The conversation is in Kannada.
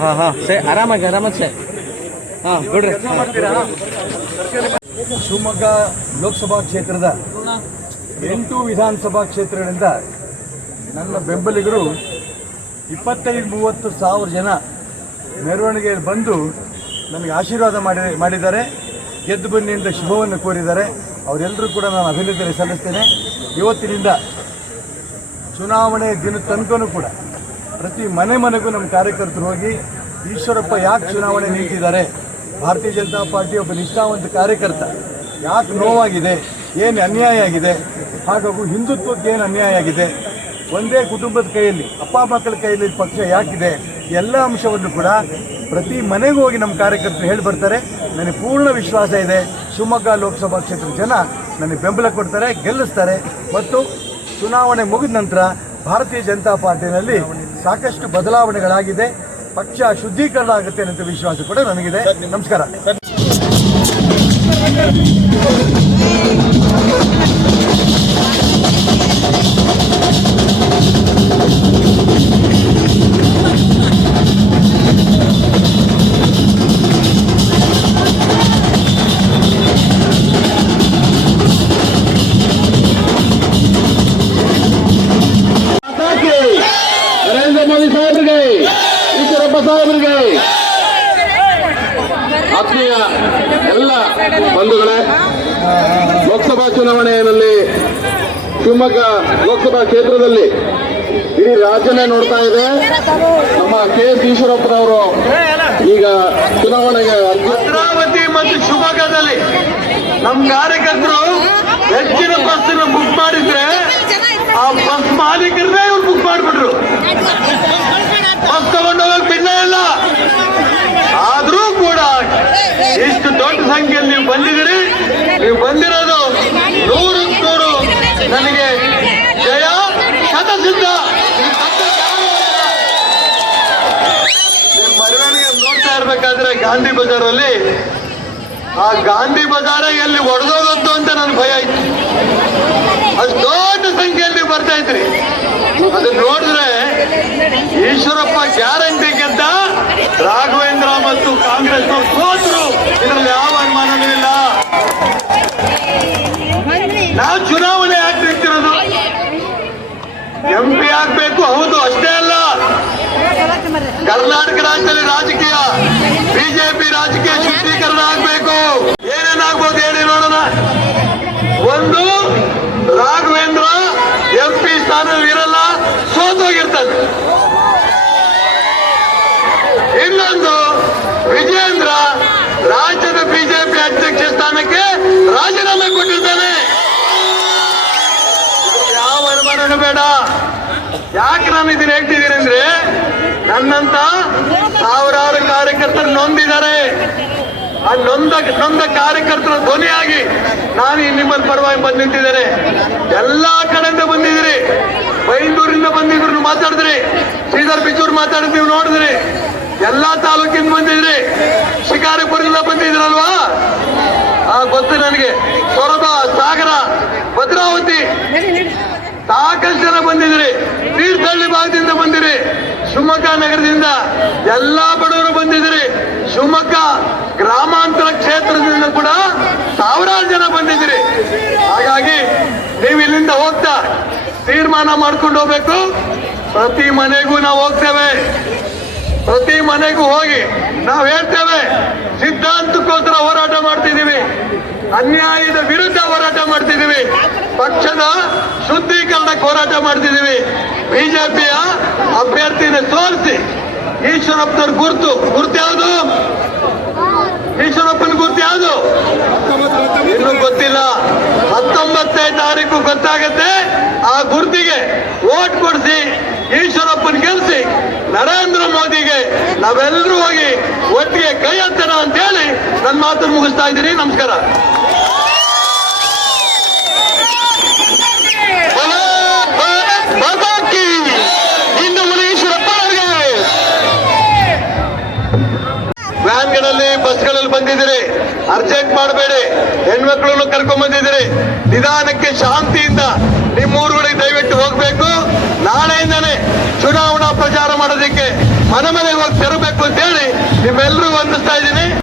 ಹಾಂ ಹಾಂ ಸೇ ಆರಾಮಾಗಿ ಆರಾಮಾಗಿ ಸೇ ಹಾಂ ಬಿಡ್ರಿ ಶಿವಮೊಗ್ಗ ಲೋಕಸಭಾ ಕ್ಷೇತ್ರದ ಎಂಟು ವಿಧಾನಸಭಾ ಕ್ಷೇತ್ರಗಳಿಂದ ನನ್ನ ಬೆಂಬಲಿಗರು ಇಪ್ಪತ್ತೈದು ಮೂವತ್ತು ಸಾವಿರ ಜನ ಮೆರವಣಿಗೆಯಲ್ಲಿ ಬಂದು ನನಗೆ ಆಶೀರ್ವಾದ ಮಾಡಿ ಮಾಡಿದ್ದಾರೆ, ಗೆದ್ದು ಬನ್ನಿಯಿಂದ ಶುಭವನ್ನು ಕೋರಿದ್ದಾರೆ. ಅವರೆಲ್ಲರೂ ಕೂಡ ನಾನು ಅಭಿನಂದನೆ ಸಲ್ಲಿಸ್ತೇನೆ. ಇವತ್ತಿನಿಂದ ಚುನಾವಣೆ ದಿನ ತನಕನೂ ಕೂಡ ಪ್ರತಿ ಮನೆ ಮನೆಗೂ ನಮ್ಮ ಕಾರ್ಯಕರ್ತರು ಹೋಗಿ, ಈಶ್ವರಪ್ಪ ಯಾಕೆ ಚುನಾವಣೆ ನಿಂತಿದ್ದಾರೆ? ಭಾರತೀಯ ಜನತಾ ಪಾರ್ಟಿ ಒಬ್ಬ ನಿಷ್ಠಾವಂತ ಕಾರ್ಯಕರ್ತ ಯಾಕೆ ನೋವಾಗಿದೆ? ಏನು ಅನ್ಯಾಯ ಆಗಿದೆ? ಹಾಗೂ ಹಿಂದುತ್ವಕ್ಕೆ ಏನು ಅನ್ಯಾಯ ಆಗಿದೆ? ಒಂದೇ ಕುಟುಂಬದ ಕೈಯಲ್ಲಿ, ಅಪ್ಪ ಮಕ್ಕಳ ಕೈಯಲ್ಲಿ ಪಕ್ಷ ಯಾಕಿದೆ? ಎಲ್ಲ ಅಂಶವನ್ನು ಕೂಡ ಪ್ರತಿ ಮನೆಗೂ ಹೋಗಿ ನಮ್ಮ ಕಾರ್ಯಕರ್ತರು ಹೇಳಿ ಬರ್ತಾರೆ. ನನಗೆ ಪೂರ್ಣ ವಿಶ್ವಾಸ ಇದೆ. ಶಿವಮೊಗ್ಗ ಲೋಕಸಭಾ ಕ್ಷೇತ್ರದ ಜನ ನನಗೆ ಬೆಂಬಲ ಕೊಡ್ತಾರೆ, ಗೆಲ್ಲಿಸ್ತಾರೆ. ಮತ್ತು ಚುನಾವಣೆ ಮುಗಿದ ನಂತರ ಭಾರತೀಯ ಜನತಾ ಪಾರ್ಟಿನಲ್ಲಿ ಸಾಕಷ್ಟು ಬದಲಾವಣೆಗಳಾಗಿದೆ. ಪಕ್ಷ ಶುದ್ಧೀಕರಣ ಆಗುತ್ತೆ ಅನ್ನೋ ವಿಶ್ವಾಸ ಕೂಡ ನನಗಿದೆ ನಮಸ್ಕಾರ. ಶಿವಮೊಗ್ಗ ಲೋಕಸಭಾ ಕ್ಷೇತ್ರದಲ್ಲಿ ಇಡೀ ರಾಜ್ಯನೇ ನೋಡ್ತಾ ಇದೆ. ನಮ್ಮ ಕೆ ಎಸ್ ಈಶ್ವರಪ್ಪನವರು ಈಗ ಚುನಾವಣೆಗೆ ಭದ್ರಾವತಿ ಮತ್ತು ಶಿವಮೊಗ್ಗದಲ್ಲಿ ನಮ್ಮ ಕಾರ್ಯಕರ್ತರು ಹೆಚ್ಚಿನ ಬಸ್ ಬುಕ್ ಮಾಡಿದ್ರೆ ಆ ಬಸ್ ಮಾಲೀಕರನ್ನೇ ಇವ್ರು ಬುಕ್ ಮಾಡಿಬಿಟ್ರು. ಬಸ್ ತಗೊಂಡೋಗಕ್ ಭಿನ್ನ ಇಲ್ಲ. ಆದ್ರೂ ಕೂಡ ಇಷ್ಟು ದೊಡ್ಡ ಸಂಖ್ಯೆಯಲ್ಲಿ ನೀವು ಬಂದಿದ್ದೀರಿ. ನೀವು ಬಂದಿರೋದು ನೋಡ್ತಾ ಇರ್ಬೇಕಾದ್ರೆ ಗಾಂಧಿ ಬಜಾರಲ್ಲಿ, ಆ ಗಾಂಧಿ ಬಜಾರ ಎಲ್ಲಿ ಒಡೆದೋಗತ್ತು ಅಂತ ನನ್ ಭಯ ಇತ್ತು ಅಷ್ಟು ದೊಡ್ಡ ಸಂಖ್ಯೆಯಲ್ಲಿ ಬರ್ತಾ ಇದ್ರಿ. ಅದನ್ನ ನೋಡಿದ್ರೆ ಈಶ್ವರಪ್ಪ ಗ್ಯಾರಂಟಿ ಗೆದ್ದ ರಾಘವೇಂದ್ರ ಮತ್ತು ಕಾಂಗ್ರೆಸ್ ಸೋತರು. ಇದರಲ್ಲಿ ಯಾವ ಅನುಮಾನವೂ ಕರ್ನಾಟಕ ರಾಜ್ಯದಲ್ಲಿ ರಾಜಕೀಯ, ಬಿಜೆಪಿ ರಾಜಕೀಯ ಶುದ್ಧೀಕರಣ ಆಗಬೇಕು. ಏನೇನಾಗ್ಬೋದು ಹೇಳಿ ನೋಡೋಣ. ಒಂದು, ರಾಘವೇಂದ್ರ ಎಂ ಪಿ ಸ್ಥಾನದಲ್ಲಿ ಇರಲ್ಲ, ಸೋತೋಗಿರ್ತದೆ. ಇನ್ನೊಂದು, ವಿಜೇಂದ್ರ ರಾಜ್ಯದ ಬಿಜೆಪಿ ಅಧ್ಯಕ್ಷ ಸ್ಥಾನಕ್ಕೆ ರಾಜೀನಾಮೆ ಕೊಟ್ಟಿದ್ದಾನೆ. ಯಾವ ಬೇಡ. ಯಾಕೆ ನಾನು ಇದನ್ನ ಹೇಳ್ತಿದ್ದೀನಿ ಅಂದ್ರೆ ನನ್ನಂತ ಸಾವಿರಾರು ಕಾರ್ಯಕರ್ತರು ನೊಂದಿದ್ದಾರೆ. ಆ ನೊಂದ ನೊಂದ ಕಾರ್ಯಕರ್ತರ ಧ್ವನಿಯಾಗಿ ನಾನು ನಿಮ್ಮಲ್ಲಿ ಪರವಾಗಿ ಬಂದು ನಿಂತಿದ್ದೇನೆ. ಎಲ್ಲಾ ಕಡೆಯಿಂದ ಬಂದಿದ್ದೀರಿ. ಬೈಂದೂರಿಂದ ಬಂದಿದ್ರು ಮಾತಾಡಿದ್ರಿ. ಶ್ರೀಧರ್ ಬಿಜೂರ್ ಮಾತಾಡಿದ್ ನೀವು ನೋಡಿದ್ರಿ. ಎಲ್ಲಾ ತಾಲೂಕಿಂದ ಬಂದಿದ್ರಿ ಶಿಕಾರಿಪುರದಿಂದ ಬಂದಿದ್ರಲ್ವಾ ಆ ಗೊತ್ತು ನನಗೆ. ಸಾಕಷ್ಟು ಜನ ಬಂದಿದ್ರಿ ತೀರ್ಥಹಳ್ಳಿ ಭಾಗದಿಂದ ಬಂದಿರಿ. ಶಿವಮೊಗ್ಗ ನಗರದಿಂದ ಎಲ್ಲಾ ಬಡವರು ಬಂದಿದ್ರಿ ಶಿವಮೊಗ್ಗ ಗ್ರಾಮಾಂತರ ಕ್ಷೇತ್ರದಿಂದ ಕೂಡ ಸಾವಿರಾರು ಜನ ಬಂದಿದ್ರಿ ಹಾಗಾಗಿ ನೀವು ಇಲ್ಲಿಂದ ಹೋಗ್ತಾ ತೀರ್ಮಾನ ಮಾಡ್ಕೊಂಡು ಹೋಗ್ಬೇಕು. ಪ್ರತಿ ಮನೆಗೂ ನಾವು ಹೋಗ್ತೇವೆ. ಪ್ರತಿ ಮನೆಗೂ ಹೋಗಿ ನಾವು ಹೇಳ್ತೇವೆ, ಸಿದ್ಧಾಂತಕ್ಕೋಸ್ಕರ ಹೋರಾಟ ಮಾಡ್ತಿದ್ದೀವಿ. ಅನ್ಯಾಯದ ವಿರುದ್ಧ ಹೋರಾಟ ಮಾಡ್ತಿದ್ದೀವಿ. ಶುದ್ಧೀಕರಣಕ್ಕೆ ಹೋರಾಟ ಮಾಡ್ತಿದ್ದೀವಿ. ಬಿಜೆಪಿಯ ಅಭ್ಯರ್ಥಿನ ಸೋಲಿಸಿ. ಈಶ್ವರಪ್ಪನವ್ರ ಗುರುತು. ಗುರುತು ಯಾವುದು? ಈಶ್ವರಪ್ಪನ ಗುರುತು ಯಾವುದು? ಇನ್ನು ಗೊತ್ತಿಲ್ಲ. ಹತ್ತೊಂಬತ್ತನೇ ತಾರೀಕು ಗೊತ್ತಾಗತ್ತೆ. ಆ ಗುರ್ತಿಗೆ ಓಟ್ ಕೊಡಿಸಿ, ಈಶ್ವರಪ್ಪನ ಗೆಲ್ಸಿ, ನರೇಂದ್ರ ಮೋದಿಗೆ ನಾವೆಲ್ಲರೂ ಹೋಗಿ ಒಟ್ಟಿಗೆ ಕೈ ಹತ್ತಿರ ಅಂತ ಹೇಳಿ ನನ್ನ ಮಾತನ್ನು ಮುಗಿಸ್ತಾ ಇದ್ದೀನಿ. ನಮಸ್ಕಾರ. ವ್ಯಾನ್ಗಳಲ್ಲಿ, ಬಸ್ಗಳಲ್ಲಿ ಬಂದಿದ್ದೀರಿ. ಅರ್ಜೆಂಟ್ ಮಾಡಬೇಡಿ. ಹೆಣ್ಮಕ್ಳನ್ನು ಕರ್ಕೊಂಡ್ ಬಂದಿದ್ದೀರಿ. ನಿಧಾನಕ್ಕೆ ಶಾಂತಿಯಿಂದ ನಿಮ್ಮ ನಿಮ್ಮೂರುಗಳಿಗೆ ದಯವಿಟ್ಟು ಹೋಗ್ಬೇಕು. ನಾಳೆಯಿಂದಾನೆ ಚುನಾವಣಾ ಪ್ರಚಾರ ಮಾಡೋದಕ್ಕೆ ಮನೆ ಮನೆಗೆ ಹೋಗಿ ತೆರಬೇಕು ಅಂತ ಹೇಳಿ ನಿಮ್ಮೆಲ್ಲರೂ ವಂದಿಸ್ತಾ ಇದ್ದೀನಿ.